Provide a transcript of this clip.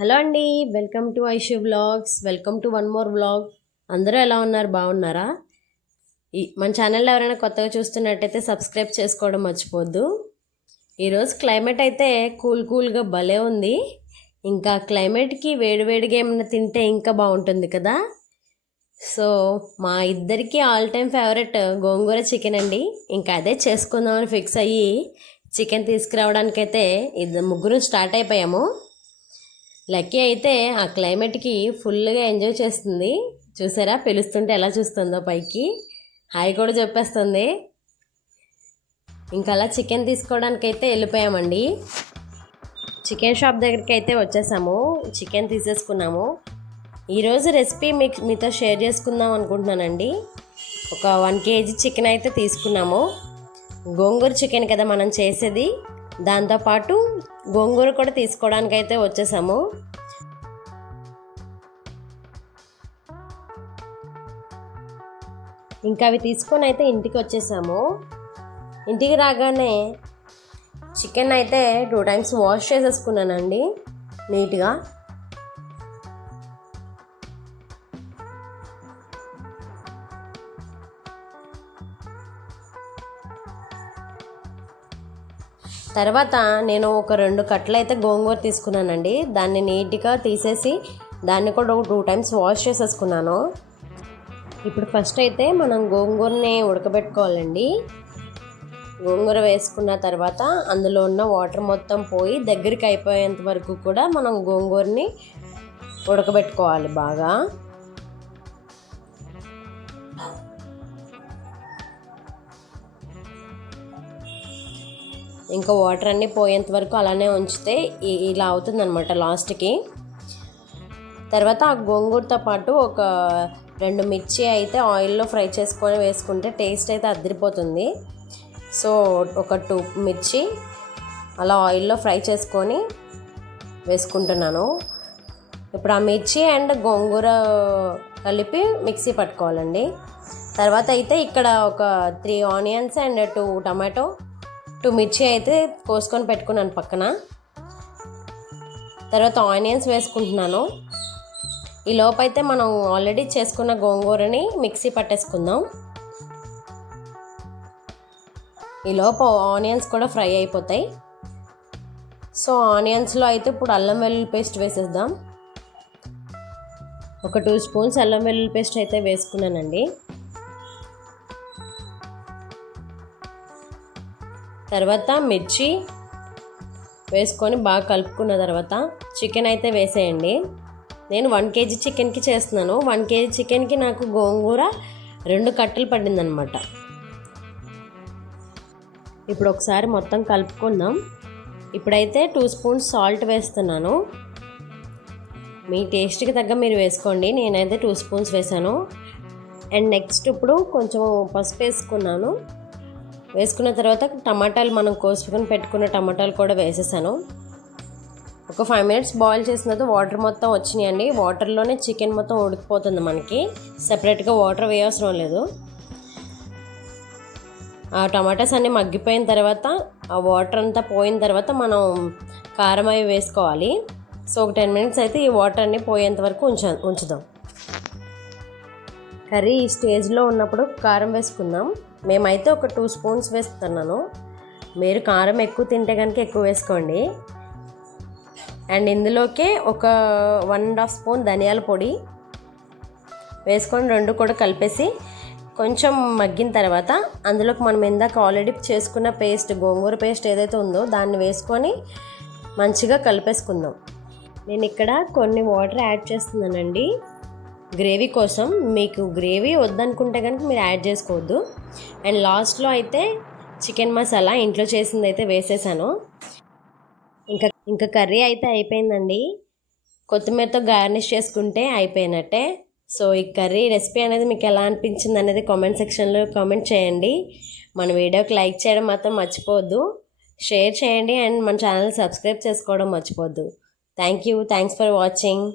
Hello అండి, welcome to Aishu vlogs. Welcome to one more vlog. అందరూ ఎలా ఉన్నారు? బాగున్నారా? మన ఛానల్లో ఎవరైనా కొత్తగా చూస్తున్నట్టయితే సబ్స్క్రైబ్ చేసుకోవడం మర్చిపోద్దు. ఈరోజు క్లైమేట్ అయితే కూల్గా భలే ఉంది. ఇంకా క్లైమేట్కి వేడివేడిగా ఏమైనా తింటే ఇంకా బాగుంటుంది కదా. సో మా ఇద్దరికి ఆల్ టైమ్ ఫేవరెట్ గోంగూర చికెన్ అండి. ఇంకా అదే చేసుకుందామని ఫిక్స్ అయ్యి చికెన్ తీసుకురావడానికైతే ముగ్గురు స్టార్ట్ అయిపోయాము. లక్కీ అయితే ఆ క్లైమేట్కి ఫుల్గా ఎంజాయ్ చేస్తుంది. చూసారా, పిలుస్తుంటే ఎలా చూస్తుందో పైకి హాయ్ కూడా చెప్పేస్తుంది. ఇంకా అలా చికెన్ తీసుకోవడానికైతే వెళ్ళిపోయామండి. చికెన్ షాప్ దగ్గరికి అయితే వచ్చేసాము. చికెన్ తీసేసుకున్నాము. ఈరోజు రెసిపీ మీతో షేర్ చేసుకుందాం అనుకుంటున్నానండి. ఒక 1 kg చికెన్ అయితే తీసుకున్నాము. గోంగూర చికెన్ కదా మనం చేసేది. దాంతోపాటు గోంగూర కూడా తీసుకోవడానికి అయితే వచ్చేసాము. ఇంకా అవి తీసుకొని అయితే ఇంటికి వచ్చేసాము. ఇంటికి రాగానే చికెన్ అయితే 2 times వాష్ చేసేసుకున్నానండి నీట్గా. తర్వాత నేను ఒక 2 కట్టలు అయితే గోంగూర తీసుకున్నానండి. దాన్ని నీట్గా తీసేసి దాన్ని కూడా 2 times వాష్ చేసేసుకున్నాను. ఇప్పుడు ఫస్ట్ అయితే మనం గోంగూరని ఉడకబెట్టుకోవాలండి. గోంగూర వేసుకున్న తర్వాత అందులో ఉన్న వాటర్ మొత్తం పోయి దగ్గరికి అయిపోయేంత వరకు కూడా మనం గోంగూరని ఉడకబెట్టుకోవాలి బాగా. ఇంకా వాటర్ అన్నీ పోయేంత వరకు అలానే ఉంచితే ఇలా అవుతుందన్నమాట లాస్ట్కి. తర్వాత ఆ గోంగూరతో పాటు ఒక 2 మిర్చి అయితే ఆయిల్లో ఫ్రై చేసుకొని వేసుకుంటే టేస్ట్ అయితే అదిరిపోతుంది. సో ఒక 2 మిర్చి అలా ఆయిల్లో ఫ్రై చేసుకొని వేసుకుంటున్నాను. ఇప్పుడు ఆ మిర్చి అండ్ గోంగూర కలిపి మిక్సీ పట్టుకోవాలండి. తర్వాత అయితే ఇక్కడ ఒక 3 ఆనియన్స్ అండ్ 2 టమాటో 2 మిర్చి అయితే కోసుకొని పెట్టుకున్నాను పక్కన. తర్వాత ఆనియన్స్ వేసుకుంటున్నాను. ఈ లోపైతే మనం ఆల్రెడీ చేసుకున్న గోంగూరని మిక్సీ పట్టేసుకుందాం. ఈ లోపు ఆనియన్స్ కూడా ఫ్రై అయిపోతాయి. సో ఆనియన్స్లో అయితే ఇప్పుడు అల్లం వెల్లుల్లి పేస్ట్ వేసేద్దాం. ఒక 2 స్పూన్స్ అల్లం వెల్లుల్లి పేస్ట్ అయితే వేసుకున్నానండి. తర్వాత మిర్చి వేసుకొని బాగా కలుపుకున్న తర్వాత చికెన్ అయితే వేసేయండి. నేను 1 kg చికెన్కి చేస్తున్నాను. 1 kg చికెన్కి నాకు గోంగూర 2 కట్టలు పడిందనమాట. ఇప్పుడు ఒకసారి మొత్తం కలుపుకుందాం. ఇప్పుడైతే 2 స్పూన్స్ సాల్ట్ వేస్తున్నాను. మీ టేస్ట్కి తగ్గ మీరు వేసుకోండి. నేనైతే 2 స్పూన్స్ వేసాను. అండ్ నెక్స్ట్ ఇప్పుడు కొంచెం పసుపు వేసుకున్నాను. వేసుకున్న తర్వాత టమాటాలు మనం కోసుకొని పెట్టుకున్న టమాటాలు కూడా వేసేసాను. ఒక 5 minutes బాయిల్ చేసిన తర్వాత వాటర్ మొత్తం వచ్చినాయండి. వాటర్లోనే చికెన్ మొత్తం ఉడికిపోతుంది మనకి. సెపరేట్గా వాటర్ వేయవసరం లేదు. ఆ టమాటాస్ అన్నీ మగ్గిపోయిన తర్వాత ఆ వాటర్ అంతా పోయిన తర్వాత మనం కారం అవి వేసుకోవాలి. సో ఒక 10 minutes అయితే ఈ వాటర్ అన్నీ పోయేంత వరకు ఉంచుదాం. కర్రీ ఈ స్టేజ్లో ఉన్నప్పుడు కారం వేసుకుందాం. మేమైతే ఒక 2 స్పూన్స్ వేస్తున్నాను. మీరు కారం ఎక్కువ తింటే కనుక ఎక్కువ వేసుకోండి. అండ్ ఇందులోకే ఒక 1.5 స్పూన్ ధనియాల పొడి వేసుకొని 2 కూడా కలిపేసి కొంచెం మగ్గిన తర్వాత అందులోకి మనం ఇందాక ఆల్రెడీ చేసుకున్న పేస్ట్, గోంగూర పేస్ట్ ఏదైతే ఉందో దాన్ని వేసుకొని మంచిగా కలిపేసుకుందాం. నేను ఇక్కడ కొన్ని వాటర్ యాడ్ చేస్తున్నానండి గ్రేవీ కోసం. మీకు గ్రేవీ వద్దనుకుంటే కనుక మీరు యాడ్ చేసుకోవద్దు. అండ్ లాస్ట్లో అయితే చికెన్ మసాలా ఇంట్లో చేసింది అయితే వేసేసాను. ఇంకా కర్రీ అయితే అయిపోయిందండి. కొత్తిమీరతో గార్నిష్ చేసుకుంటే అయిపోయినట్టే. సో ఈ కర్రీ రెసిపీ అనేది మీకు ఎలా అనిపించింది అనేది కామెంట్ సెక్షన్లో కామెంట్ చేయండి. మన వీడియోకి లైక్ చేయడం మాత్రం మర్చిపోవద్దు. షేర్ చేయండి అండ్ మన ఛానల్ సబ్స్క్రైబ్ చేసుకోవడం మర్చిపోవద్దు. Thanks for watching.